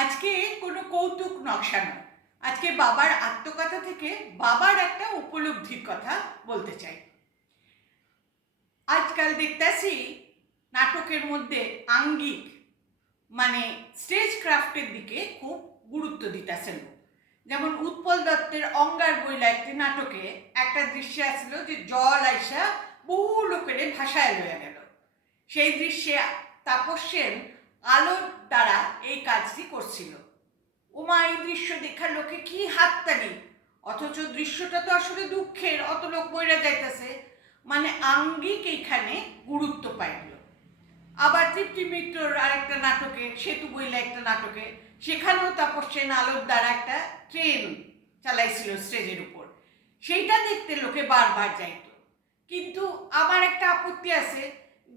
আজকে কোনো কৌতুক নকশা নয়, আজকে বাবার আত্মকথা থেকে বাবার একটা উপলব্ধির কথা বলতে চাই। আজকাল দেখতেছি নাটকের মধ্যে আঙ্গিক মানে স্টেজ ক্রাফটের দিকে খুব গুরুত্ব দিতেছেন। যেমন উৎপল দত্তের অঙ্গার বইলা একটি নাটকে একটা দৃশ্য আসলো যে জল আইসা বহু লোকের ভাষায় লইয়া গেল। সেই দৃশ্যে তাপস সেন আলোর দ্বারা এই কাজটি করছিল। ওমা, এই দৃশ্য দেখার লোকে কি হাততালি, অথচ দৃশ্যটা তো আসলে দুঃখের, অত লোক বইরা যাইতেছে, মানে আঙ্গিক এইখানে গুরুত্ব পাইল। আবার তৃপ্তি মিত্রর আরেকটা নাটকে, সেতু বইলা একটা নাটকে, সেখানেও তাপস সেন আলোর দ্বারা একটা ট্রেন চালাইছিল স্টেজের উপর, সেইটা দেখতে লোকে বারবার যাইত। কিন্তু আমার একটা আপত্তি আছে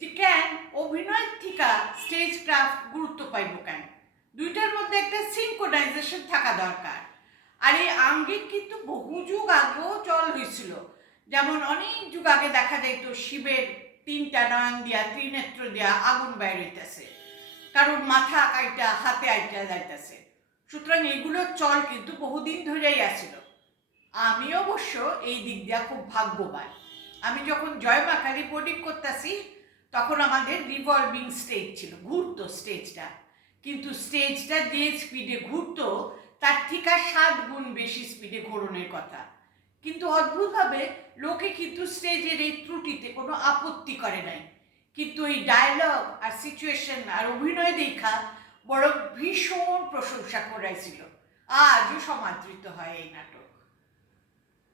যে কেন অভিনয়ের থেকে স্টেজ ক্রাফট গুরুত্ব পাইব কেন? দুইটার মধ্যে একটা সিনক্রোনাইজেশন থাকা দরকার। আর এই আঙ্গিক কিন্তু বহু যুগ আগেও চল হয়েছিল। যেমন অনেক যুগ আগে দেখা যাইতো শিবের তিনটা নয়ন দিয়া, ত্রিনেত্র দিয়া আগুন বাইর হইতেছে, কারণ মাথা আইটা হাতে আইটা যাইতেছে। সুতরাং এগুলোর চল কিন্তু বহুদিন ধরেই আসছিল। আমি অবশ্য এই দিক দিয়া খুব ভাগ্যবান। আমি যখন জয় মা কালী বোর্ডিং করতেছি তখন আমাদের রিভলভিং স্টেজ ছিল, ঘুরতো স্টেজটা, কিন্তু স্টেজটা যে স্পিডে ঘুরতো তার ঠিক আর 7 গুণ বেশি স্পিডে ঘোরণের কথা। কিন্তু অদ্ভুতভাবে লোকে কিন্তু স্টেজের এই ত্রুটিতে কোনো আপত্তি করে নাই, কিন্তু এই ডায়লগ আর সিচুয়েশন আর অভিনয় দেখা বড় ভীষণ প্রশংসা করাইছিল। আজও সমাদৃত হয় এই নাটক।